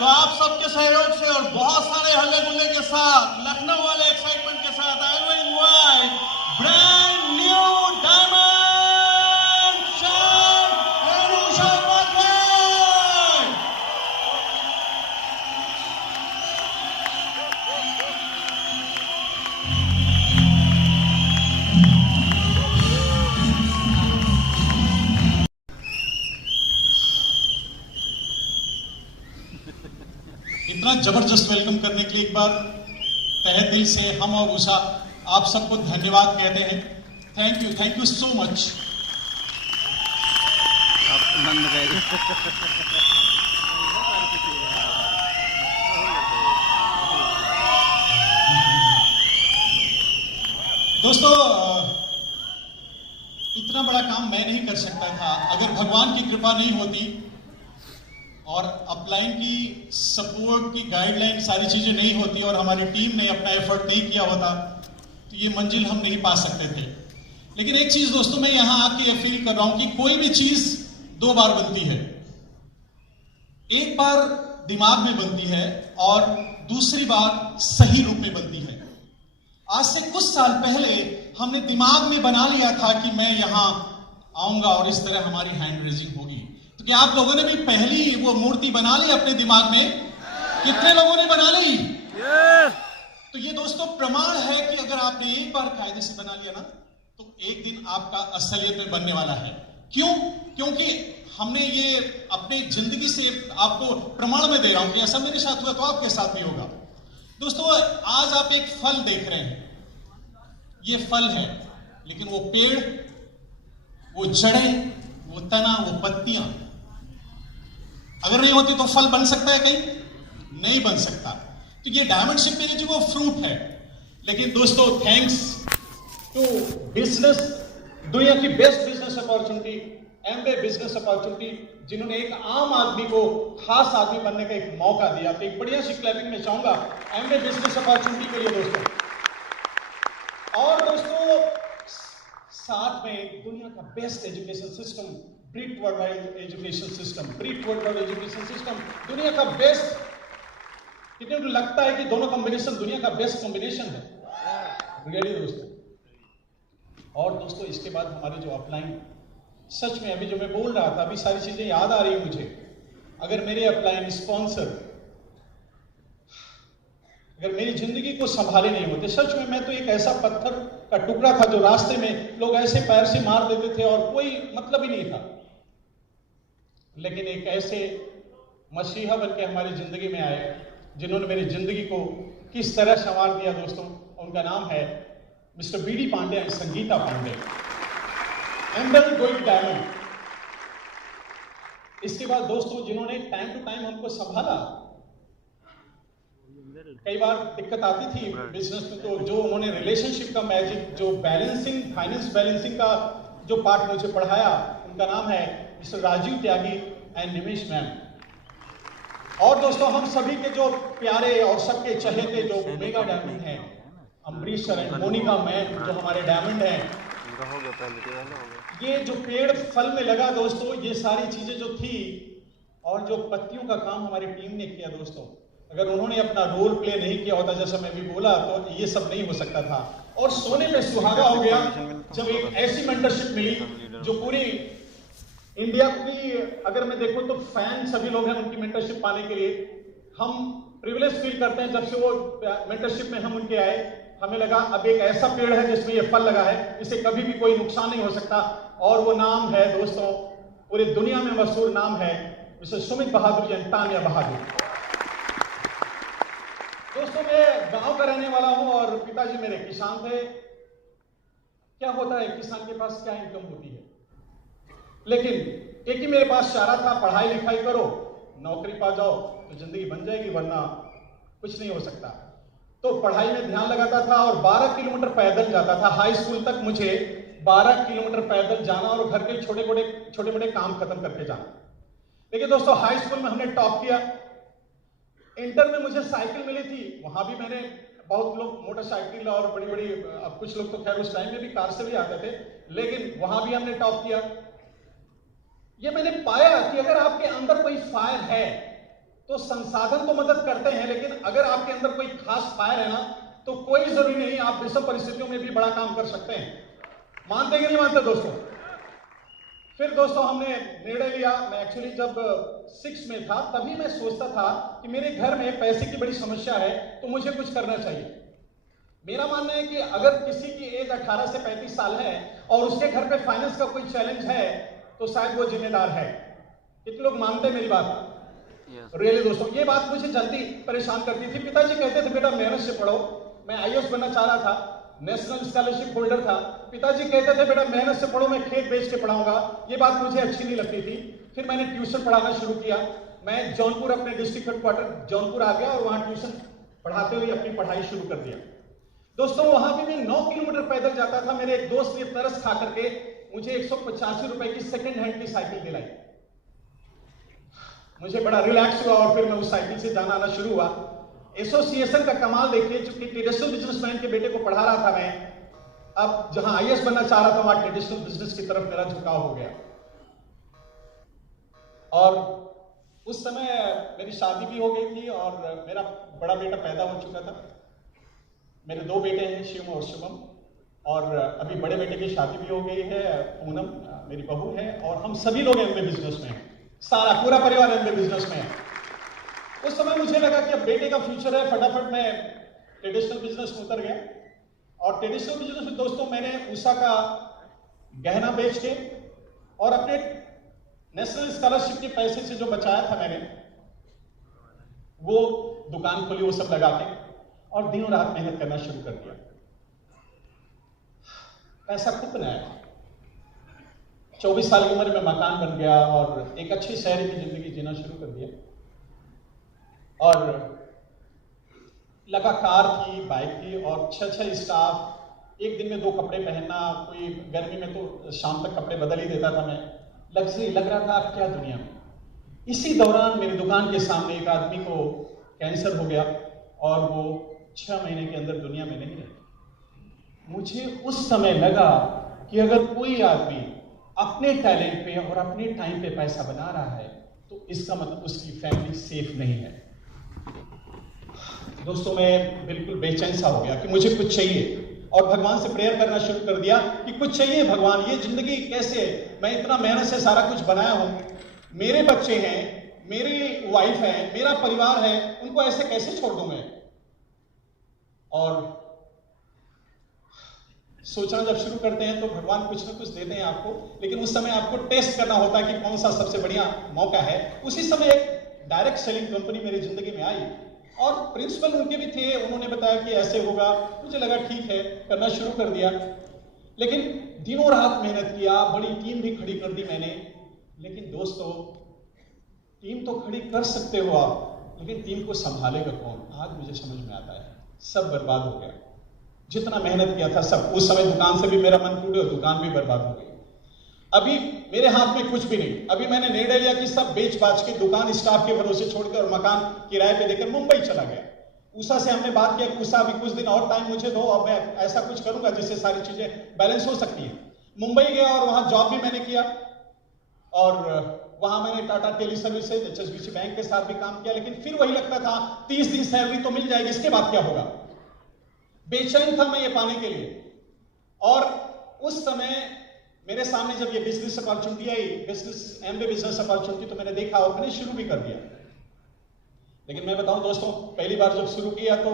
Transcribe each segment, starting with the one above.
तो आप सबके सहयोग से और बहुत सारे हल्ले गुल्ले के साथ, लखनऊ वाले एक्साइटमेंट के साथ I will invite brand new diamond shine Anusha Pathak. इतना जबरदस्त वेलकम करने के लिए एक बार तहे दिल से हम और उषा आप सबको धन्यवाद कहते हैं। Thank you so much. दोस्तों, इतना बड़ा काम मैं नहीं कर सकता था अगर भगवान की कृपा नहीं होती और अपलाइन की सपोर्ट की गाइडलाइन सारी चीजें नहीं होती और हमारी टीम ने अपना एफर्ट नहीं किया होता तो ये मंजिल हम नहीं पा सकते थे। लेकिन एक चीज दोस्तों, मैं यहां आके ये फील कर रहा हूं कि कोई भी चीज दो बार बनती है। एक बार दिमाग में बनती है और दूसरी बार सही रूप में बनती है। आज से कुछ साल पहले हमने दिमाग में बना लिया था कि मैं यहां आऊंगा और इस तरह हमारी हैंड रेजिंग होगी। तो क्या आप लोगों ने भी पहली वो मूर्ति बना ली अपने दिमाग में? कितने लोगों ने बना ली? तो ये दोस्तों प्रमाण है कि अगर आपने एक बार कायदे से बना लिया ना तो एक दिन आपका असलियत में बनने वाला है। क्यों? क्योंकि हमने ये अपने जिंदगी से आपको प्रमाण में दे रहा हूं कि ऐसा मेरे साथ हुआ तो आपके साथ भी होगा। दोस्तों, आज आप एक फल देख रहे हैं। ये फल है, लेकिन वो पेड़, वो जड़ें, वो तना, वो पत्तियां अगर नहीं होती तो फल बन सकता है? कहीं नहीं बन सकता। तो ये डायमंड शेप में जो वो फ्रूट है। लेकिन दोस्तों, थैंक्स टू बिजनेस, दुनिया की best business opportunity, Amway business opportunity, जिन्होंने एक आम आदमी को खास आदमी बनने का एक मौका दिया। तो एक बढ़िया सी क्लैपिंग में चाहूंगा एमबे बिजनेस अपॉर्चुनिटी के लिए दोस्तों। और दोस्तों, साथ में दुनिया का best education system, Brit world education system, Brit world education system दुनिया का बेस्ट। कितने को लगता है कि दोनों कॉम्बिनेशन दुनिया का बेस्ट कॉम्बिनेशन है? रियली दोस्तों। और दोस्तों, इसके बाद हमारे जो अपलाइन, सच में अभी जो मैं बोल रहा था, अभी सारी चीजें याद आ रही है मुझे। अगर मेरे अपलाइन स्पॉन्सर अगर मेरी जिंदगी को संभाले नहीं होते, सच में मैं तो एक ऐसा पत्थर का टुकड़ा था जो रास्ते में लोग ऐसे पैर से मार देते थे और कोई मतलब ही नहीं था। लेकिन एक ऐसे मसीहा बन के हमारी जिंदगी में आए जिन्होंने मेरी जिंदगी को किस तरह संवार दिया दोस्तों। उनका नाम है mister BD Pandey and Sangeeta Pandey, amber gold diamond. इसके बाद दोस्तों, जिन्होंने टाइम टू टाइम हमको संभाला। कई बार दिक्कत आती थी बिजनेस में, तो जो उन्होंने रिलेशनशिप का मैजिक, जो बैलेंसिंग, फाइनेंस बैलेंसिंग का जो पार्ट मुझे पढ़ाया, उनका नाम है mister Rajeev Tyagi and Nimesh ma'am. और दोस्तों, हम सभी के जो प्यारे और सबके चहेते जो मेगा डायमंड हैं, Amrish sir and Monica ma'am, जो हमारे डायमंड हैं। ये जो पेड़ फल में लगा दोस्तों, ये सारी चीजें जो थी और जो पत्तियों का काम हमारी टीम ने किया दोस्तों, अगर उन्होंने अपना रोल प्ले नहीं किया होता, जैसा मैं भी बोला, तो ये सब नहीं हो सकता था। और सोने पे सुहागा हो गया जब एक ऐसी मेंटरशिप मिली जो पूरी इंडिया की, अगर मैं देखूं तो फैन सभी लोग हैं उनकी मेंटरशिप पाने के लिए। हम प्रिविलेज फील करते हैं जब से वो मेंटरशिप में हम उनके आए। हमें लगा अब एक ऐसा पेड़ है जिसमें ये फल लगा है, इसे कभी भी कोई नुकसान नहीं हो सकता। और वो नाम है दोस्तों, पूरी दुनिया में मशहूर नाम है मिस्टर सुमित बहादुर एंड तानिया बहादुर। दोस्तों, मैं गांव का रहने वाला हूं और पिताजी मेरे किसान थे। क्या होता है, किसान के पास क्या इनकम होती है, लेकिन एक ही मेरे पास चारा था, पढ़ाई लिखाई करो, नौकरी पा जाओ तो जिंदगी बन जाएगी, वरना कुछ नहीं हो सकता। तो पढ़ाई में ध्यान लगाता था और 12 किलोमीटर पैदल जाता था। हाई स्कूल तक मुझे 12 किलोमीटर पैदल जाना और घर के छोटे बड़े काम खत्म करके जाना। लेकिन दोस्तों, हाई स्कूल में हमने टॉप किया। इंटर में मुझे साइकिल मिली थी, वहां भी मैंने, बहुत लोग मोटरसाइकिल और बड़ी अब कुछ लोग तो खैर उस टाइम में भी कार से भी आते थे, लेकिन वहां भी हमने टॉप किया। ये मैंने पाया कि अगर आपके अंदर कोई फायर है तो संसाधन तो मदद करते हैं, लेकिन अगर आपके अंदर कोई खास फायर है ना, तो कोई जरूरी नहीं, आप विषम परिस्थितियों में भी बड़ा काम कर सकते हैं। मानते कि नहीं मानते दोस्तों? फिर दोस्तों हमने निर्णय लिया, मैं एक्चुअली जब 6 में था तभी मैं सोचता था कि मेरे घर में पैसे की बड़ी समस्या है, तो मुझे कुछ करना चाहिए। मेरा मानना है कि अगर किसी की एज 18 से 35 साल है और उसके घर पे फाइनेंस का कोई चैलेंज है, तो शायद वो जिम्मेदार है। कितने लोग मानते हैं मेरी बात? रियली दोस्तों, ये बात मुझे जल्दी परेशान करती थी। पिताजी कहते थे बेटा मेहनत से पढ़ो, मैं आईएएस बनना चाह रहा था, नेशनल स्कॉलरशिप होल्डर था। पिताजी कहते थे बेटा मेहनत से पढ़ो, मैं खेत बेच के पढ़ाऊंगा। ये बात मुझे अच्छी नहीं लगती थी। फिर मैंने ट्यूशन पढ़ाना शुरू किया। मैं जौनपुर, अपने डिस्ट्रिक्ट हेडक्वार्टर जौनपुर आ गया और वहां ट्यूशन पढ़ाते हुए अपनी पढ़ाई शुरू कर दिया। दोस्तों वहां भी मैं 9 किलोमीटर पैदल जाता था। मेरे एक दोस्त ने तरस खा करके मुझे 185 रुपए की सेकेंड हैंड की साइकिल दिलाई। मुझे बड़ा रिलैक्स हुआ और फिर मैं उस साइकिल से जाना आना शुरू हुआ। एसोसिएशन का कमाल देखिए, चूंकि ट्रेडिशनल बिजनेसमैन के बेटे को पढ़ा रहा था मैं, अब जहां आईएएस बनना चाह रहा था वहां ट्रेडिशनल बिजनेस की तरफ मेरा झुकाव हो गया। और उस समय मेरी शादी भी हो गई थी और मेरा बड़ा बेटा पैदा हो चुका था। मेरे 2 बेटे हैं, शिवम और शुभम, और अभी बड़े बेटे की शादी भी हो गई है, पूनम मेरी बहू है, और हम सभी लोग एमबीए बिजनेस में हैं। सारा पूरा परिवार एमबीए बिजनेस में है। उस समय मुझे लगा कि अब बेटे का फ्यूचर है, फटाफट मैं ट्रेडिशनल बिजनेस में उतर गया। और ट्रेडिशनल बिजनेस में दोस्तों मैंने उषा का गहना बेच के और अपने नेशनल स्कॉलरशिप के पैसे से जो बचाया था मैंने, वो दुकान खोली, वो सब लगा के, और दिनों रात मेहनत करना शुरू कर दिया। पैसा खुद बनाया। 24 साल की उम्र में मकान बन गया और एक अच्छी शहर की जिंदगी जीना शुरू कर दिया। और लगा कार थी, बाइक थी, और 6 स्टाफ, एक दिन में 2 कपड़े पहनना, कोई गर्मी में तो शाम तक कपड़े बदल ही देता था मैं। लग्जरी लग रहा था, अब क्या दुनिया में। इसी दौरान मेरी दुकान के सामने एक आदमी को कैंसर हो गया और वो 6 महीने के अंदर दुनिया में नहीं रहे। मुझे उस समय लगा कि अगर कोई आदमी अपने टैलेंट पे और अपने टाइम पे पैसा बना रहा है, तो इसका मतलब उसकी फैमिली सेफ नहीं है। दोस्तों मैं बिल्कुल बेचैन सा हो गया कि मुझे कुछ चाहिए, और भगवान से प्रेयर करना शुरू कर दिया कि कुछ चाहिए भगवान, ये जिंदगी कैसे, मैं इतना मेहनत से सारा कुछ बनाया हूं, मेरे बच्चे हैं, मेरी वाइफ है, मेरा परिवार है, उनको ऐसे कैसे छोड़ दूं मैं। और सोचना जब शुरू करते हैं तो भगवान कुछ ना कुछ देते हैं आपको, लेकिन उस समय आपको टेस्ट करना होता है कि कौन सा सबसे बढ़िया मौका है। उसी समय एक डायरेक्ट सेलिंग कंपनी मेरी जिंदगी में आई और प्रिंसिपल उनके भी थे, उन्होंने बताया कि ऐसे होगा। मुझे लगा ठीक है, करना शुरू कर दिया। लेकिन दिनों रात मेहनत किया, बड़ी टीम भी खड़ी कर दी मैंने। लेकिन दोस्तों टीम तो खड़ी कर सकते हो आप, लेकिन टीम को संभालेगा कौन? आज मुझे समझ में आता है, सब बर्बाद हो गया। जितना मेहनत किया था सब, उस समय दुकान से भी मेरा मन टूटे और दुकान भी बर्बाद हो गई। अभी मेरे हाथ में कुछ भी नहीं। अभी मैंने निर्णय लिया कि सब बेच बाच के दुकान स्टाफ के भरोसे छोड़कर और मकान किराए पे देकर मुंबई चला गया। उषा से हमने बात किया कि उषा अभी कुछ दिन और टाइम मुझे दो और मैं ऐसा कुछ करूंगा जिससे सारी चीजें बैलेंस हो सकती है। मुंबई गया और वहां जॉब भी मैंने किया और वहां मैंने Tata tele services, HSBC bank के साथ भी काम किया। लेकिन फिर वही लगता था 30 दिन सैलरी तो मिल जाएगी, इसके बाद क्या होगा। बेचैन था मैं ये पाने के लिए। और उस समय मेरे सामने जब ये बिजनेस अपॉर्चुनिटी आई, एमबीए बिजनेस अपॉर्चुनिटी, तो मैंने देखा और मैंने शुरू भी कर दिया। लेकिन मैं बताऊं दोस्तों, पहली बार जब शुरू किया तो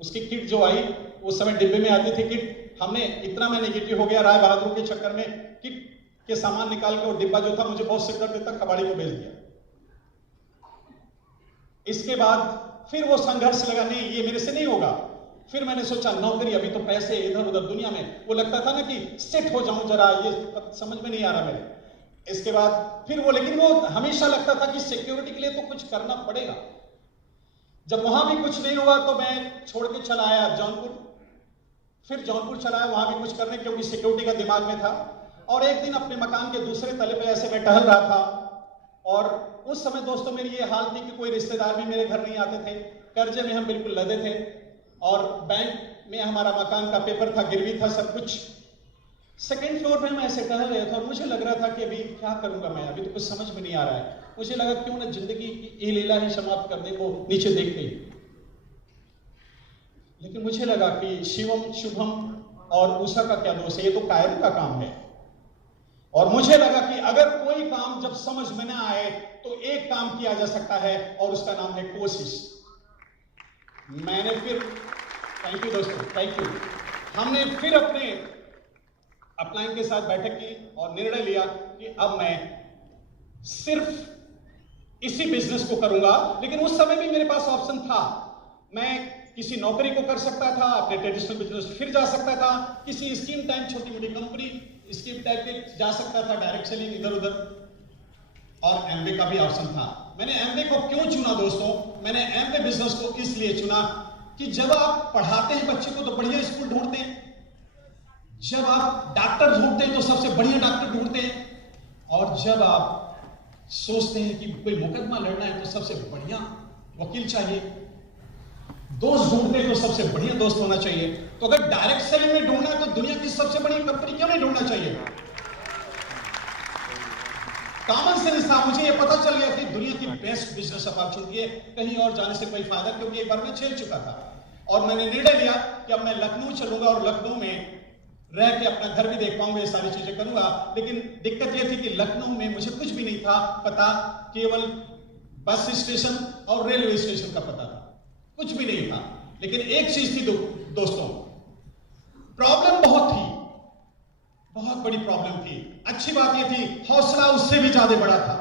उसकी किट जो आई, उस समय डिब्बे में आती थी किट। हमने इतना मैं नेगेटिव हो गया राय बहादुर के चक्कर में, किट के सामान निकाल के और डिब्बा जो था मुझे बहुत सिर दर्द देता, कबाड़ी को बेच दिया। इसके बाद फिर वो संघर्ष लगा, नहीं ये मेरे से नहीं होगा। फिर मैंने सोचा नौकरी, अभी तो पैसे इधर उधर दुनिया में, वो लगता था ना कि सेट हो जाऊं जरा, ये समझ में नहीं आ रहा मेरे। इसके बाद फिर वो, लेकिन वो हमेशा लगता था कि सिक्योरिटी के लिए तो कुछ करना पड़ेगा। जब वहां भी कुछ नहीं हुआ तो मैं छोड़ के चला आया जौनपुर। फिर जौनपुर चला आया वहां भी कुछ करने, क्योंकि सिक्योरिटी का दिमाग में था। और एक दिन अपने मकान के दूसरे तले पे ऐसे मैं टहल रहा था और उस समय दोस्तों मेरी ये हाल थी कि कोई रिश्तेदार भी मेरे घर नहीं आते थे, कर्जे में हम बिल्कुल लदे थे और बैंक में हमारा मकान का पेपर था, गिरवी था सब कुछ। सेकेंड फ्लोर पे मैं ऐसे टहल रहा था और मुझे लग रहा था कि अभी क्या करूंगा मैं, अभी तो कुछ समझ में नहीं आ रहा है। मुझे लगा क्यों ना जिंदगी की ये लीला ही समाप्त करने को नीचे देखते ही। लेकिन मुझे लगा कि शिवम शुभम और उषा का क्या दोष है, ये तो कायरों का काम है। और मुझे लगा कि अगर कोई काम जब समझ में ना आए तो एक काम किया जा सकता है और उसका नाम है कोशिश। मैंने फिर, थैंक यू दोस्तों, थैंक यू, हमने फिर अपने अपलाइन के साथ बैठक की और निर्णय लिया कि अब मैं सिर्फ इसी बिजनेस को करूंगा। लेकिन उस समय भी मेरे पास ऑप्शन था, मैं किसी नौकरी को कर सकता था, अपने ट्रेडिशनल बिजनेस फिर जा सकता था, किसी स्कीम टाइप छोटी मोटी कंपनी स्कीम टाइप के जा सकता था, डायरेक्ट सेलिंग इधर उधर, और एमबे का भी ऑप्शन था। मैंने एमबे को क्यों चुना दोस्तों? मैंने एमबे बिजनेस को इसलिए चुना कि जब आप पढ़ाते हैं बच्चे को तो बढ़िया स्कूल ढूंढते हैं, जब आप डॉक्टर ढूंढते हैं तो सबसे बढ़िया डॉक्टर ढूंढते हैं, और जब आप सोचते हैं कि कोई मुकदमा लड़ना है तो सबसे बढ़िया वकील चाहिए, दोस्त ढूंढते हैं तो सबसे बढ़िया दोस्त होना चाहिए। तो अगर डायरेक्ट सेलिंग में ढूंढना है तो दुनिया की सबसे बड़ी कंपनी क्यों नहीं ढूंढना चाहिए? कॉमन सेंस था। मुझे यह पता चल गया कि दुनिया की बेस्ट बिजनेस अपॉर्चुनिटी है, कहीं और जाने से कोई फायदा, क्योंकि एक बार मैं झेल चुका था। और मैंने निर्णय लिया कि अब मैं लखनऊ चलूंगा और लखनऊ में रह के अपना घर भी देख पाऊंगा, ये सारी चीजें करूंगा। लेकिन दिक्कत यह थी कि लखनऊ में मुझे कुछ भी नहीं था पता, केवल बस स्टेशन और रेलवे स्टेशन का पता था, कुछ भी नहीं था। लेकिन एक चीज थी दोस्तों, प्रॉब्लम बहुत थी, बहुत बड़ी प्रॉब्लम थी। अच्छी बात यह थी हौसला उससे भी ज्यादा बड़ा था।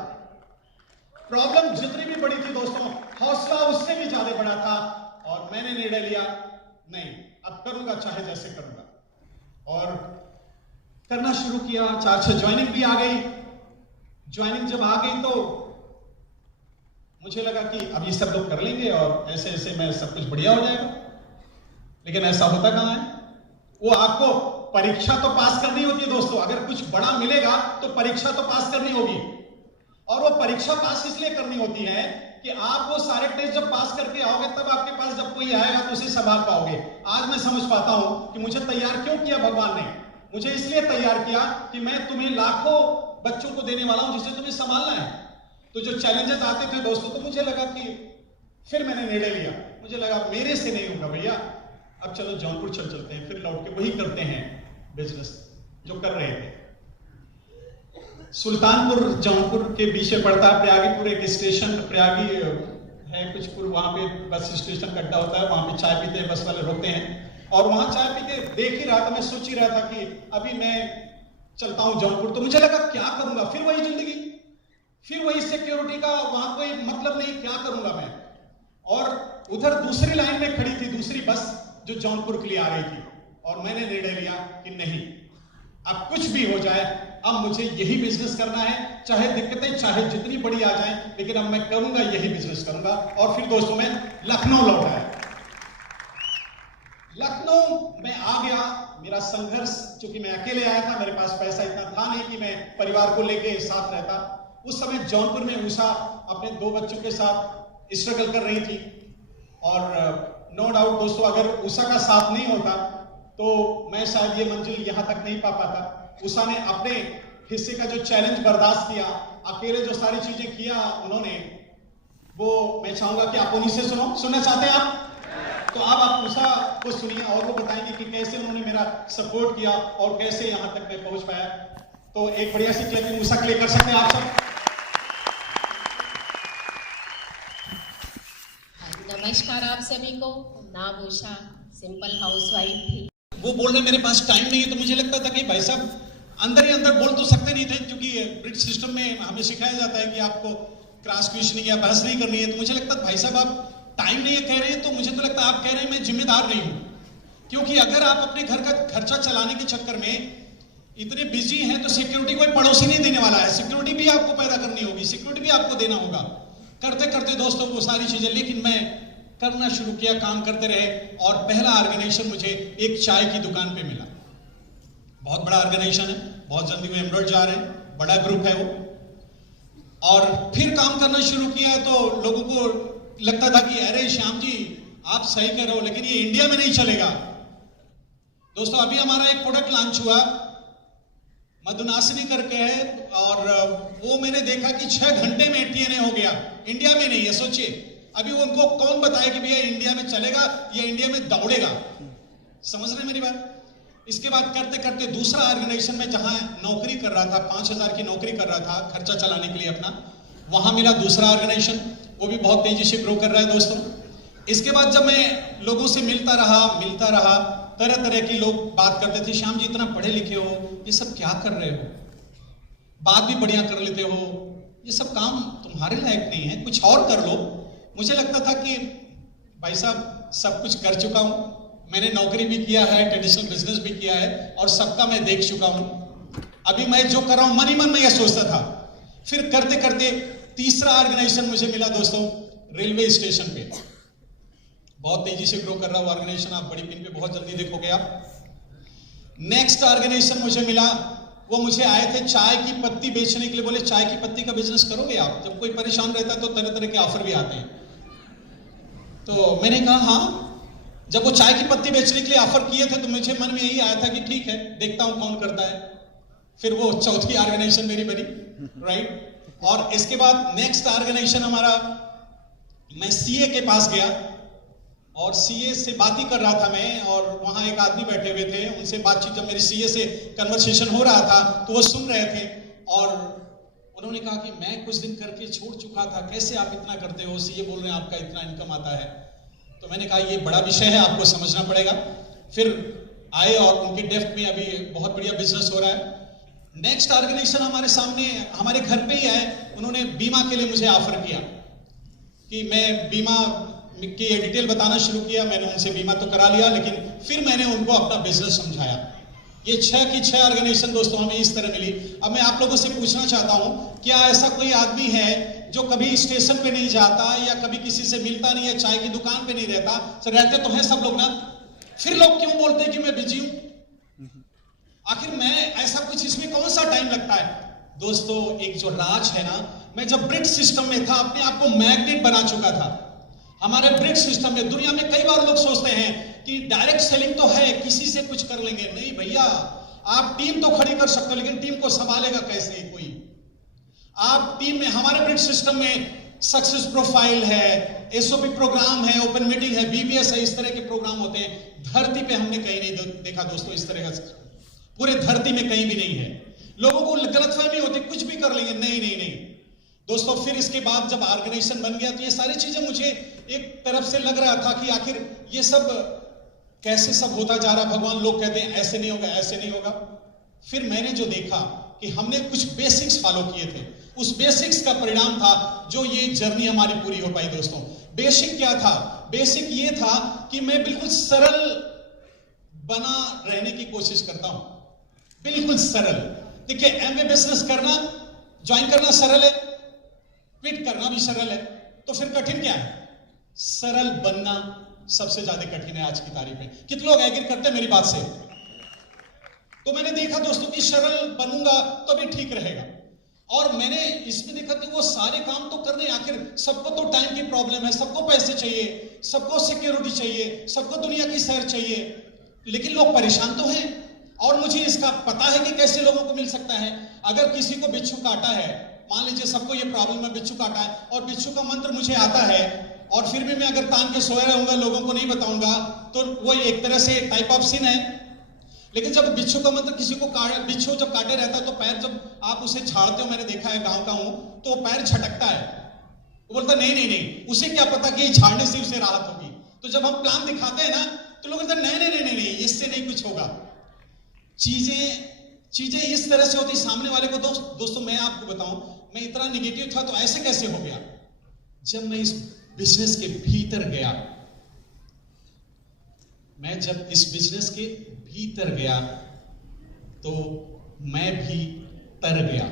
प्रॉब्लम जितनी भी बड़ी थी दोस्तों, हौसला उससे भी ज्यादा बड़ा था। और मैंने निर्णय लिया, नहीं अब करूंगा, चाहे जैसे करूंगा। और करना शुरू किया। 4-6 ज्वाइनिंग भी आ गई। ज्वाइनिंग जब आ गई तो मुझे लगा कि अब ये सब लोग कर लेंगे और ऐसे ऐसे में सब कुछ बढ़िया हो जाएगा। लेकिन ऐसा होता कहां है? वो आपको परीक्षा तो पास करनी होती है दोस्तों। अगर कुछ बड़ा मिलेगा तो परीक्षा तो पास करनी होगी, और वो परीक्षा पास इसलिए करनी होती है कि आप वो सारे टेस्ट जब पास करके आओगे तब आपके पास जब कोई आएगा तो उसे संभाल पाओगे। आज मैं समझ पाता हूं कि मुझे तैयार क्यों किया भगवान ने। मुझे इसलिए तैयार किया कि मैं तुम्हें लाखों बच्चों को देने वाला हूं जिसे तुम्हें संभालना है। तो जो चैलेंजेस आते थे दोस्तों, तो मुझे लगा कि फिर मैंने निर्णय लिया, मुझे लगा मेरे से नहीं होगा भैया, अब चलो जौनपुर चलते हैं, फिर लौट के वही करते हैं बिजनेस जो कर रहे थे। सुल्तानपुर जौनपुर के बीच में पड़ता है प्रयागीपुर, एक स्टेशन प्रयागी है कुछपुर, वहां पे बस स्टेशन का अड्डा होता है, वहां पे चाय पीते हैं, बस वाले रोकते हैं। और वहां चाय पी के देख ही रहा था, मैं सोच ही रहा था कि अभी मैं चलता हूं जौनपुर। तो मुझे लगा क्या करूंगा, फिर वही जिंदगी, फिर वही सिक्योरिटी का, वहां कोई मतलब नहीं, क्या करूंगा मैं। और उधर दूसरी लाइन में खड़ी थी दूसरी बस जो जौनपुर के लिए आ रही थी, और मैंने निर्णय लिया कि नहीं, अब कुछ भी हो जाए, अब मुझे यही बिजनेस करना है, चाहे दिक्कतें चाहे जितनी बड़ी आ जाएं, लेकिन अब मैं करूंगा, यही बिजनेस करूंगा। और फिर दोस्तों मैं लखनऊ लौट आया। लखनऊ में आ गया। मेरा संघर्ष, चूंकि मैं अकेले आया था, मेरे पास पैसा इतना था नहीं कि मैं परिवार को लेके साथ रहता। उस समय जौनपुर में उषा अपने 2 बच्चों के साथ स्ट्रगल कर रही थी। और नो डाउट दोस्तों, अगर उषा का साथ नहीं होता तो मैं शायद ये मंजिल यहां तक नहीं पा पाता। उषा ने अपने हिस्से का जो चैलेंज बर्दाश्त किया, अकेले जो सारी चीजें किया उन्होंने, वो मैं चाहूंगा कि आप उन्हीं से सुनना चाहते हैं आप? तो अब आप उषा को सुनिए और वो बताएंगे कि कैसे उन्होंने मेरा सपोर्ट किया और कैसे यहां तक मैं पहुंच पाया। तो एक बढ़िया सी क्लैपिंग उषा के लिए कर सकते हैं आप सब। नमस्कार आप सभी को। नाम उषा, सिंपल हाउसवाइफ थी। वो बोलने मेरे पास टाइम नहीं है, तो मुझे लगता था कि भाई साहब अंदर ही अंदर बोल तो सकते नहीं थे, क्योंकि ब्रिटिश सिस्टम में हमें सिखाया जाता है कि आपको क्रॉस क्वेश्चनिंग या बहस नहीं करनी है। तो मुझे लगता था भाई साहब आप टाइम नहीं है कह रहे हैं, तो मुझे तो लगता है आप कह रहे हैं मैं जिम्मेदार नहीं हूं। क्योंकि अगर आप अपने घर का खर्चा चलाने के चक्कर में इतने बिजी हैं तो सिक्योरिटी कोई पड़ोसी नहीं देने वाला है, सिक्योरिटी भी आपको पैदा करनी होगी, सिक्योरिटी भी आपको देना होगा। करते करते दोस्तों वो सारी चीजें, लेकिन मैं करना शुरू किया, काम करते रहे। और पहला ऑर्गेनाइजेशन मुझे एक चाय की दुकान पे मिला। बहुत बड़ा ऑर्गेनाइजेशन है, बहुत जल्दी वो एमरोड जा रहे हैं, बड़ा ग्रुप है वो। और फिर काम करना शुरू किया तो लोगों को लगता था कि अरे श्याम जी आप सही कह रहे हो, लेकिन ये इंडिया में नहीं चलेगा। दोस्तों अभी हमारा एक प्रोडक्ट लॉन्च हुआ मधुनासिनी करके है, और वो मैंने देखा कि 6 घंटे में TNA हो गया। इंडिया में नहीं है, सोचिए। अभी उनको कौन बताए कि भैया इंडिया में चलेगा या इंडिया में दौड़ेगा? समझ रहे मेरी बात? इसके बाद करते करते दूसरा ऑर्गेनाइजेशन में जहां नौकरी कर रहा था, 5,000 की नौकरी कर रहा था खर्चा चलाने के लिए अपना, वहां मिला दूसरा ऑर्गेनाइजेशन, वो भी बहुत तेजी से ग्रो कर रहा है दोस्तों। इसके बाद जब मैं लोगों से मिलता रहा, तरह तरह के लोग बात करते थे, श्याम जी इतना पढ़े लिखे हो, ये सब क्या कर रहे हो, बात भी बढ़िया कर लेते हो, ये सब काम तुम्हारे लायक नहीं है, कुछ और कर लो। मुझे लगता था कि भाई साहब सब कुछ कर चुका हूं, मैंने नौकरी भी किया है, ट्रेडिशनल बिजनेस भी किया है, और सबका मैं देख चुका हूं। अभी मैं जो कर रहा हूं मन ही मन में यह सोचता था। फिर करते करते तीसरा ऑर्गेनाइजेशन मुझे मिला दोस्तों, रेलवे स्टेशन पे। बहुत तेजी से ग्रो कर रहा है ऑर्गेनाइजेशन, आप बड़ी पिन पे बहुत जल्दी देखोगे आप। नेक्स्ट ऑर्गेनाइजेशन मुझे मिला, वो मुझे आए थे चाय की पत्ती बेचने के लिए, बोले चाय की पत्ती का बिजनेस करोगे आप? जब कोई परेशान रहता है तो तरह तरह के ऑफर भी आते हैं। तो मैंने कहा हाँ। जब वो चाय की पत्ती बेचने के लिए ऑफर किए थे तो मुझे मन में यही आया था कि ठीक है, देखता हूं कौन करता है। फिर वो चौथी ऑर्गेनाइजेशन मेरी बनी, राइट। और इसके बाद नेक्स्ट ऑर्गेनाइजेशन हमारा, मैं CA के पास गया और CA से बात ही कर रहा था मैं, और वहां एक आदमी बैठे हुए थे, उनसे बातचीत, जब मेरी CA से कन्वर्सेशन हो रहा था तो वो सुन रहे थे, और उन्होंने कहा कि मैं कुछ दिन करके छोड़ चुका था, कैसे आप इतना करते हो? CA बोल रहे हैं आपका इतना इनकम आता है। तो मैंने कहा ये बड़ा विषय है, आपको समझना पड़ेगा। फिर आए और उनके डेप्थ में अभी बहुत बढ़िया बिजनेस हो रहा है। नेक्स्ट ऑर्गेनाइजेशन हमारे सामने, हमारे घर पे ही आए, उन्होंने बीमा के लिए मुझे ऑफर किया कि मैं बीमा की डिटेल बताना शुरू किया। मैंने उनसे बीमा तो करा लिया, लेकिन फिर मैंने उनको अपना बिजनेस समझाया। ये 6 की 6 ऑर्गेनाइजेशन दोस्तों हमें इस तरह मिली। अब मैं आप लोगों से पूछना चाहता हूं, क्या ऐसा कोई आदमी है जो कभी स्टेशन पे नहीं जाता या कभी किसी से मिलता नहीं है, चाय की दुकान पे नहीं रहता? तो रहते तो हैं सब लोग ना, फिर लोग क्यों बोलते हैं कि मैं बिजी हूं? आखिर मैं ऐसा कुछ, इसमें कौन सा टाइम लगता है? दोस्तों एक जो राज है ना, मैं जब ब्रिट सिस्टम में था अपने आप को मैग्नेट बना चुका था। हमारे ब्रिट सिस्टम में, दुनिया में कई बार लोग सोचते हैं कि डायरेक्ट सेलिंग तो है, किसी से कुछ कर लेंगे। नहीं भैया, आप टीम तो खड़ी कर सकते हो, लेकिन टीम को संभालेगा कैसे कोई? आप टीम में, हमारे ब्रिट सिस्टम में सक्सेस प्रोफाइल है, SOP प्रोग्राम है, ओपन मीटिंग है, BBS है, इस तरह के प्रोग्राम होते हैं। धरती पे हमने कहीं नहीं देखा दोस्तों इस तरह का, पूरे धरती में कहीं भी नहीं है। लोगों को गलतफहमी होती, कुछ भी कर लेंगे। नहीं नहीं नहीं दोस्तों। फिर इसके बाद जब ऑर्गेनाइजेशन बन गया तो ये सारी चीजें मुझे एक तरफ से लग रहा था कि आखिर ये सब कैसे सब होता जा रहा। भगवान, लोग कहते हैं ऐसे नहीं होगा, ऐसे नहीं होगा। फिर मैंने जो देखा कि हमने कुछ बेसिक्स फॉलो किए थे, उस बेसिक्स का परिणाम था जो ये जर्नी हमारी पूरी हो पाई दोस्तों। बेसिक क्या था? बेसिक ये था कि मैं बिल्कुल सरल बना रहने की कोशिश करता हूं, बिल्कुल सरल। देखिए, MA बिजनेस करना, ज्वाइन करना सरल है, क्विट करना भी सरल है, तो फिर कठिन क्या है? सरल बनना सबसे ज्यादा कठिन है आज की तारीख में। कितने लोग एग्री करते हैं मेरी बात से? तो मैंने देखा दोस्तों कि सरल बनूंगा तभी ठीक रहेगा। और मैंने इसमें देखा कि वो सारे काम तो करने, आखिर सबको तो टाइम की प्रॉब्लम है, सबको पैसे चाहिए, सबको सिक्योरिटी चाहिए, सबको दुनिया की सैर चाहिए, लेकिन लोग परेशान तो हैं। और मुझे इसका पता है कि कैसे लोगों को मिल सकता है। अगर किसी को बिच्छू काटा है, मान लीजिए सबको ये प्रॉब्लम है, बिच्छू काटा है, और बिच्छू का मंत्र मुझे आता है, और फिर भी मैं अगर तान के सोया रहूंगा, लोगों को नहीं बताऊंगा, तो वो एक तरह से टाइप ऑफ सिन है। लेकिन जब बिच्छू का मंत्र किसी को बिच्छू जब काटे रहता है तो पैर जब आप उसे झाड़ते हो, मैंने देखा है, गांव का हूं, तो वो पैर झटकता है। वो बोलता नहीं नहीं नहीं, उसे क्या पता कि झाड़ने से उसे राहत होगी। तो जब हम प्लान दिखाते हैं ना, तो लोग कहते हैं नहीं नहीं नहीं नहीं, इससे नहीं कुछ होगा। चीजें इस तरह से होती सामने वाले को। दोस्तों मैं आपको बताऊं, मैं इतना निगेटिव था तो ऐसे कैसे हो गया? जब मैं इस बिजनेस के भीतर गया, मैं जब इस बिजनेस के भीतर गया तो मैं भी तर गया।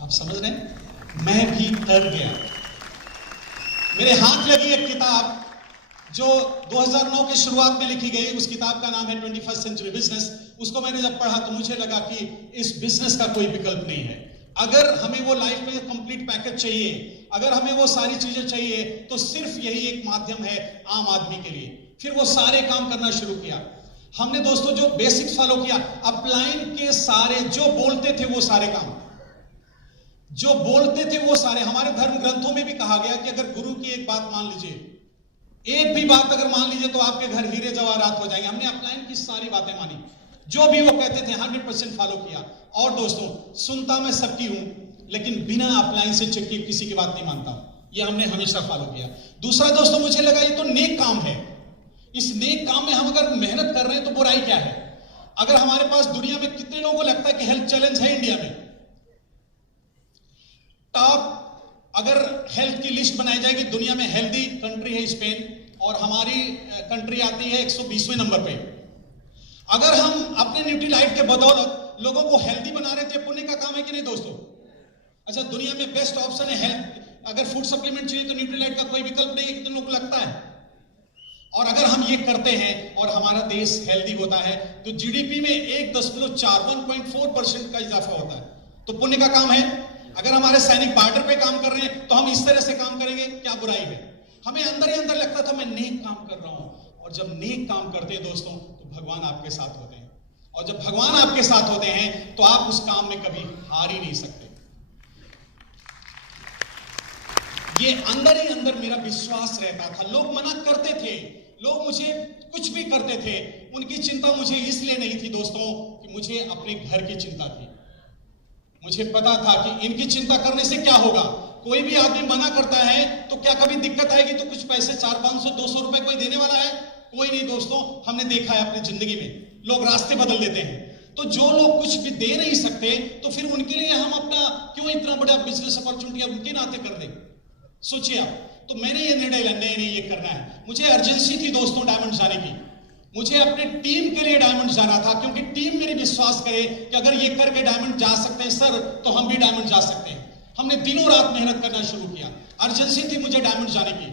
आप समझ रहे हैं? मैं भी तर गया। मेरे हाथ लगी एक किताब जो 2009 के शुरुआत में लिखी गई। उस किताब का नाम है 21st सेंचुरी बिजनेस। उसको मैंने जब पढ़ा तो मुझे लगा कि इस बिजनेस का कोई विकल्प नहीं है। अगर हमें वो लाइफ में कंप्लीट पैकेज चाहिए, अगर हमें वो सारी चीजें चाहिए, तो सिर्फ यही एक माध्यम है आम आदमी के लिए। फिर वो सारे काम करना शुरू किया। हमने दोस्तों जो बेसिक्स फॉलो किया, अपलाइन के सारे जो बोलते थे वो सारे काम, जो बोलते थे वो सारे, हमारे धर्म ग्रंथों में भी कहा गया कि अगर गुरु की एक बात मान लीजिए, एक भी बात अगर मान लीजिए तो आपके घर हीरे जवाहरात हो जाएंगे। हमने अपलाइन की सारी बातें मानी, जो भी वो कहते थे 100% फॉलो किया। और दोस्तों सुनता मैं सबकी हूं, लेकिन बिना अपलाइन से चेक किए किसी की बात नहीं मानता, ये हमने हमेशा फॉलो किया। दूसरा दोस्तों मुझे लगा ये तो नेक काम है, इस नेक काम में हम अगर मेहनत कर रहे हैं तो बुराई क्या है। अगर हमारे पास दुनिया में कितने लोगों को लगता है कि हेल्थ चैलेंज है इंडिया में, टॉप अगर हेल्थ की लिस्ट बनाई जाएगी, दुनिया में हेल्दी कंट्री है स्पेन और हमारी कंट्री आती है 120वें नंबर पे। अगर हम अपने न्यूट्रीलाइट के बदौलत लोगों को हेल्दी बना रहे थे, पुण्य का काम है कि नहीं दोस्तों। अच्छा, दुनिया में बेस्ट ऑप्शन है हेल्थ, अगर फूड सप्लीमेंट चाहिए तो न्यूट्रीलाइट का कोई विकल्प नहीं है, कितने लोगों को लगता है। और अगर हम ये करते हैं और हमारा देश हेल्दी होता है तो जीडीपी में 1.4% का इजाफा होता है, तो पुण्य का काम है। अगर हमारे सैनिक बॉर्डर पे काम कर रहे हैं तो हम इस तरह से काम करेंगे, क्या बुराई है। हमें अंदर ही अंदर लगता था मैं नेक काम कर रहा हूं, और जब नेक काम करते हैं दोस्तों तो भगवान आपके साथ होते हैं, और जब भगवान आपके साथ होते हैं तो आप उस काम में कभी हार ही नहीं सकते। ये अंदर ही अंदर मेरा विश्वास रहता था। लोग मना करते थे, लोग मुझे कुछ भी करते थे, उनकी चिंता मुझे इसलिए नहीं थी दोस्तों कि मुझे अपने घर की चिंता थी। मुझे पता था कि इनकी चिंता करने से क्या होगा। कोई भी आदमी मना करता है तो क्या कभी दिक्कत आएगी, तो कुछ पैसे 400, 500, 200 रुपए कोई देने वाला है? कोई नहीं दोस्तों। हमने देखा है अपनी जिंदगी में लोग रास्ते बदल देते हैं। तो जो लोग कुछ भी दे नहीं सकते तो फिर उनके लिए हम अपना क्यों इतना बड़ा बिजनेस अपॉर्चुनिटी उनके नाते कर दें। सोचिए आप। तो मैंने ये निर्णय लिया, नहीं ये करना है। मुझे अर्जेंसी थी दोस्तों डायमंड जाने की, मुझे अपने टीम के लिए डायमंड जाना था, क्योंकि टीम मेरी विश्वास करे कि अगर ये करके डायमंड जा सकते हैं सर तो हम भी डायमंड जा सकते हैं। हमने दिनों रात मेहनत करना शुरू किया। अर्जेंसी थी मुझे डायमंड जाने की,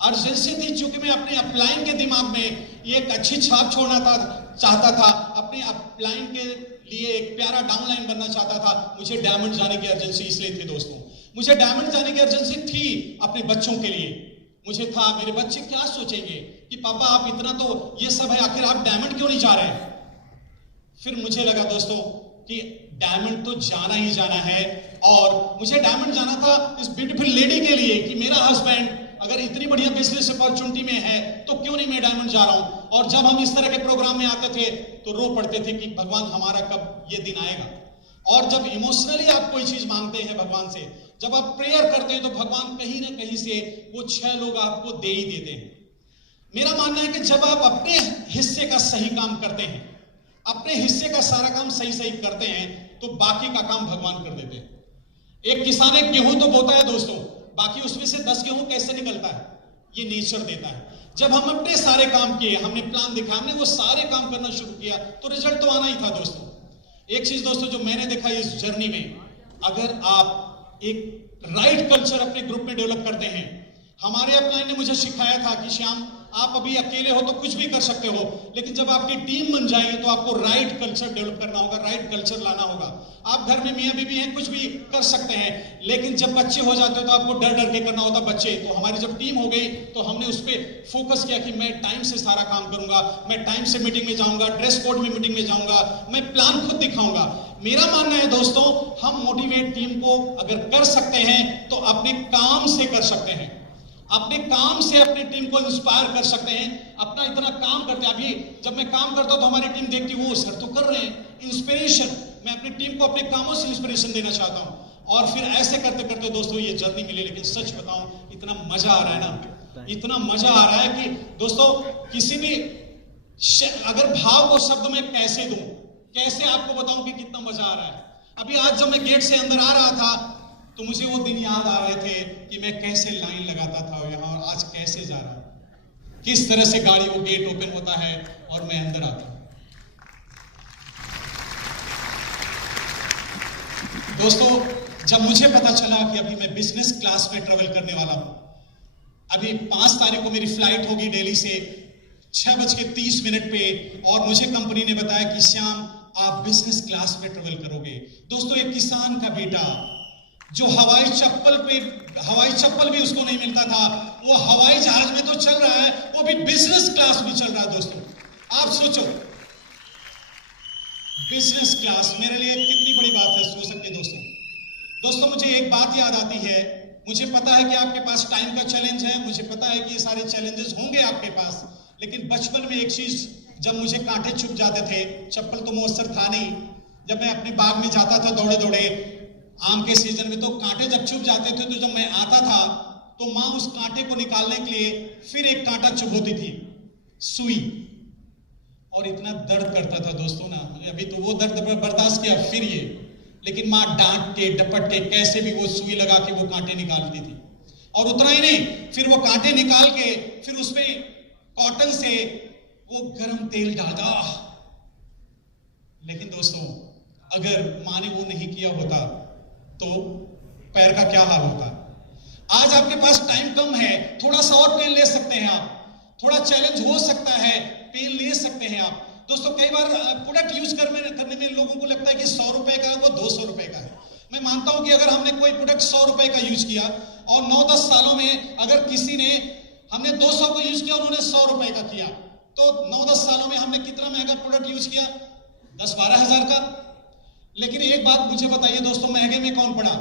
अर्जेंसी थी क्योंकि मैं अपने अपलाइन के दिमाग में एक अच्छी छाप छोड़ना चाहता था, अपने अपलाइन के लिए एक प्यारा डाउनलाइन बनना चाहता था। मुझे डायमंड जाने की अर्जेंसी इसलिए थी दोस्तों, मुझे डायमंड जाने की अर्जेंसी थी अपने बच्चों के लिए। मुझे था मेरे बच्चे क्या सोचेंगे कि पापा आप इतना तो ये सब है, आखिर आप डायमंड क्यों नहीं जा रहे हैं। फिर मुझे लगा दोस्तों कि डायमंड तो जाना ही जाना है, और मुझे डायमंड जाना था इस ब्यूटीफुल लेडी के लिए कि मेरा हस्बैंड अगर इतनी बढ़िया बिजनेस अपॉर्चुनिटी में है तो क्यों नहीं मैं डायमंड जा रहा हूं। और जब हम इस तरह के प्रोग्राम में आते थे तो रो पड़ते थे कि भगवान हमारा कब ये दिन आएगा। और जब इमोशनली आप कोई चीज मांगते हैं भगवान से, जब आप प्रेयर करते हैं तो भगवान कहीं ना कहीं से वो 6 लोग आपको दे ही देते हैं। मेरा मानना है कि जब आप अपने हिस्से का सही काम करते हैं, अपने हिस्से का सारा काम सही करते हैं, तो बाकी का काम भगवान कर देते हैं। एक किसान एक गेहूं तो बोता है दोस्तों, बाकी उसमें से 10 गेहूं कैसे निकलता है, ये नेचर देता है। जब हम अपने सारे काम किए, हमने प्लान देखा, हमने वो सारे काम करना शुरू किया तो रिजल्ट तो आना ही था दोस्तों। एक चीज दोस्तों जो मैंने देखा इस जर्नी में, अगर आप एक राइट कल्चर अपने ग्रुप में डेवलप करते हैं, हमारे अपलाइन ने मुझे सिखाया था कि श्याम आप अभी अकेले हो तो कुछ भी कर सकते हो, लेकिन जब आपकी टीम बन जाएगी तो आपको राइट कल्चर डेवलप करना होगा, राइट कल्चर लाना होगा। आप घर में मियां बीवी हैं, कुछ भी कर सकते हैं, लेकिन जब बच्चे हो जाते हैं तो आपको डर डर के करना होता बच्चे। तो हमारी जब टीम हो गई तो हमने उस पर फोकस किया कि मैं टाइम से सारा काम करूंगा, मैं टाइम से मीटिंग में जाऊंगा, ड्रेस कोड में मीटिंग में जाऊंगा, मैं प्लान खुद दिखाऊंगा। मेरा मानना है दोस्तों, हम मोटिवेट टीम को अगर कर सकते हैं तो अपने काम से कर सकते हैं, अपने काम से अपनी टीम को इंस्पायर कर सकते हैं। अपना इतना काम करते हैं, अभी जब मैं काम करता हूं तो हमारी टीम देखती है वो सर तो कर रहे हैं, इंस्पिरेशन। मैं अपनी टीम को अपने कामों से इंस्पिरेशन देना चाहता हूं, और फिर ऐसे करते करते दोस्तों ये जर्नी मिली। लेकिन सच बताऊं इतना मजा आ रहा है ना, इतना मजा आ रहा है कि दोस्तों किसी भी अगर भाव को शब्द में कैसे दूं, कैसे आपको बताऊं कि कितना मजा आ रहा है। अभी आज जब मैं गेट से अंदर आ रहा था तो मुझे वो दिन याद आ रहे थे कि मैं कैसे लाइन लगाता था यहाँ, और आज कैसे जा रहा हूं, किस तरह से गाड़ी वो गेट ओपन होता है और मैं अंदर आता हूं। दोस्तों जब मुझे पता चला कि अभी मैं बिजनेस क्लास में ट्रेवल करने वाला हूं, अभी 5 तारीख को मेरी फ्लाइट होगी दिल्ली से 6:30 पे, और मुझे कंपनी ने बताया कि श्याम आप बिजनेस क्लास में ट्रेवल करोगे। दोस्तों एक किसान का बेटा जो हवाई चप्पल भी उसको नहीं मिलता था, वो हवाई जहाज में तो चल रहा है, वो भी बिजनेस क्लास में चल रहा है। दोस्तों आप सोचो बिजनेस क्लास मेरे लिए कितनी बड़ी बात है, सोच सकते दोस्तों मुझे एक बात याद आती है। मुझे पता है कि आपके पास टाइम का चैलेंज है, मुझे पता है कि ये सारे चैलेंजेस होंगे आपके पास, लेकिन बचपन में एक चीज, जब मुझे कांटे चुभ जाते थे, चप्पल तो मुयस्सर था नहीं, जब मैं अपने बाग में जाता था दौड़े दौड़े आम के सीजन में, तो कांटे जब चुभ जाते थे, तो जब मैं आता था तो माँ उस कांटे को निकालने के लिए फिर एक कांटा चुभोती थी, सुई, और इतना दर्द करता था दोस्तों ना। अभी तो वो दर्द बर्दाश्त किया, फिर ये, लेकिन माँ डांट के डपट के कैसे भी वो सुई लगा के वो कांटे निकालती थी। और उतना ही नहीं, फिर वो कांटे निकाल के फिर उसमें कॉटन से वो गर्म तेल डाला। लेकिन दोस्तों अगर माँ ने वो नहीं किया होता तो पैर का क्या हाल होता। आज आपके पास टाइम कम है, थोड़ा सा और पेन ले सकते हैं आप, थोड़ा चैलेंज हो सकता है, पेन ले सकते हैं आप। दोस्तों कई बार प्रोडक्ट यूज करने में लोगों को लगता है कि 100 रुपए का है, वो 200 रुपए का है। मैं मानता हूं कि अगर हमने कोई प्रोडक्ट 100 रुपए का यूज किया और 9-10 सालों में अगर किसी ने, हमने 200 को यूज किया, उन्होंने 100 रुपए का किया, तो 9-10 सालों में हमने कितना महंगा प्रोडक्ट यूज किया? 10-12 हजार का। लेकिन एक बात मुझे बताइए दोस्तों, महंगे में कौन पड़ा?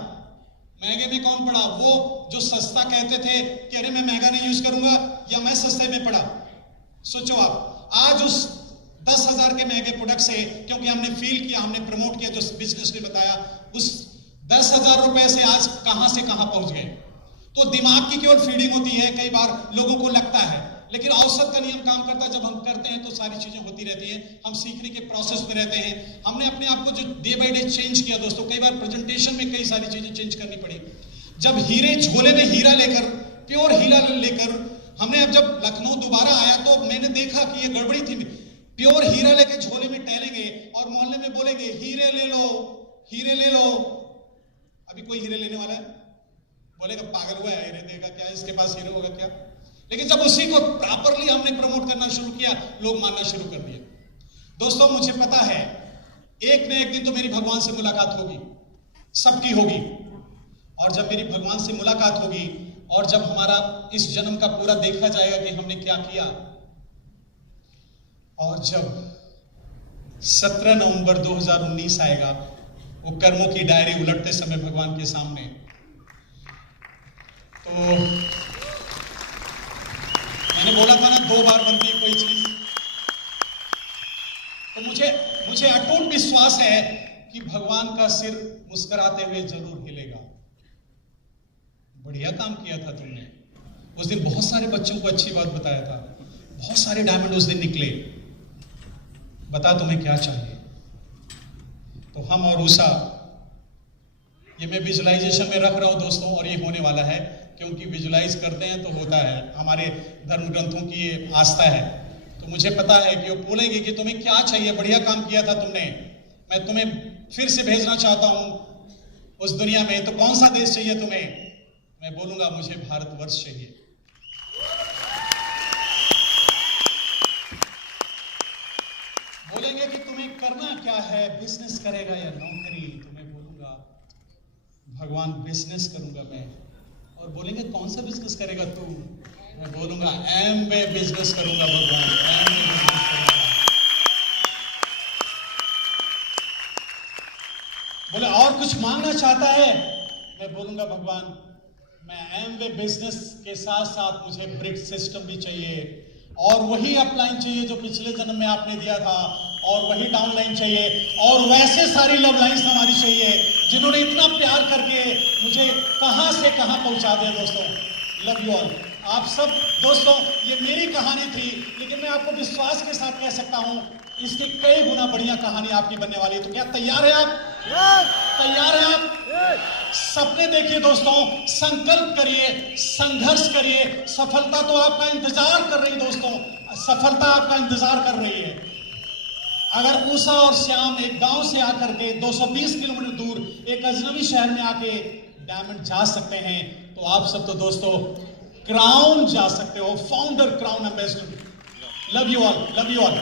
महंगे में कौन पड़ा? वो जो सस्ता कहते थे कि अरे मैं महंगा नहीं यूज करूंगा, या मैं सस्ते में पड़ा? सोचो आप, आज उस 10,000 के महंगे प्रोडक्ट से, क्योंकि हमने फील किया, हमने प्रमोट किया, जो बिजनेस ने बताया, उस 10,000 रुपए से आज कहां से कहां पहुंच गए। तो दिमाग की केवल फीडिंग होती है, कई बार लोगों को लगता है, लेकिन औसत का नियम काम करता है। जब हम करते हैं तो सारी चीजें होती रहती हैं, हम सीखने के प्रोसेस में रहते हैं। हमने अपने आप को जो डे बाय डे चेंज किया दोस्तों, कई बार प्रेजेंटेशन में कई सारी चीजें चेंज करनी पड़ी। जब हीरे झोले में हीरा लेकर, प्योर हीरा लेकर हमने, अब जब लखनऊ दोबारा आया तो मैंने देखा कि ये गड़बड़ी थी। प्योर हीरा लेके झोले में टहलेंगे और मोहल्ले में बोलेंगे हीरे ले लो, हीरे ले लो। अभी कोई हीरे लेने वाला है? बोलेगा पागल हुआ है, हीरे देगा क्या, इसके पास हीरे होगा क्या? लेकिन जब उसी को प्रॉपरली हमने प्रमोट करना शुरू किया, लोग मानना शुरू कर दिए। दोस्तों मुझे पता है एक न एक दिन तो मेरी भगवान से मुलाकात होगी, सबकी होगी। और जब मेरी भगवान से मुलाकात होगी और जब हमारा इस जन्म का पूरा देखा जाएगा कि हमने क्या किया, और जब 17 नवंबर 2019 आएगा, वो कर्मों की डायरी उलटते समय भगवान के सामने, तो मैंने बोला था ना 2 बार बनती है कोई चीज, तो मुझे अटूट विश्वास है कि भगवान का सिर मुस्कुराते हुए जरूर हिलेगा। बढ़िया काम किया था तुमने उस दिन, बहुत सारे बच्चों को अच्छी बात बताया था, बहुत सारे डायमंड उस दिन निकले। बता तुम्हें क्या चाहिए? तो हम और उषा, ये मैं विजुअलाइजेशन में रख रहा हूं दोस्तों, और ये होने वाला है, क्योंकि विजुअलाइज करते हैं तो होता है, हमारे धर्म ग्रंथों की ये आस्था है। तो मुझे पता है कि वो बोलेंगे कि तुम्हें क्या चाहिए, बढ़िया काम किया था तुमने, मैं तुम्हें फिर से भेजना चाहता हूं उस दुनिया में, तो कौन सा देश चाहिए तुम्हें? मैं बोलूंगा मुझे भारतवर्ष चाहिए। बोलेंगे कि तुम्हें करना क्या है, बिजनेस करेगा या नौकरी? तो मैं बोलूंगा भगवान बिजनेस करूंगा मैं। और बोलेंगे कौन सा बिजनेस करेगा तू? मैं बोलूंगा एमवे बिजनेस करूंगा भगवान, एमवे बिजनेस करूंगा। बोले और कुछ मांगना चाहता है? मैं बोलूंगा भगवान मैं एमवे बिजनेस के साथ साथ मुझे ब्रिक सिस्टम भी चाहिए, और वही अपलाइन चाहिए जो पिछले जन्म में आपने दिया था, और वही डाउनलाइन चाहिए, और वैसे सारी लव लाइन्स हमारी चाहिए जिन्होंने इतना प्यार करके मुझे कहां से कहां पहुंचा दिया। दोस्तों लव यू ऑल। आप सब दोस्तों, ये मेरी कहानी थी, लेकिन मैं आपको विश्वास के साथ कह सकता हूं इसकी कई गुना बढ़िया कहानी आपकी बनने वाली है। तो क्या तैयार है आप? तैयार है आप? सपने देखिए दोस्तों, संकल्प करिए, संघर्ष करिए, सफलता तो आपका इंतजार कर रही है दोस्तों, सफलता आपका इंतजार कर रही है। अगर उषा और श्याम एक गांव से आकर के 220 किलोमीटर दूर एक अजनबी शहर में आके डायमंड जा सकते हैं, तो आप सब तो दोस्तों क्राउन जा सकते हो, founder crown ambassador. Love you all, love you all.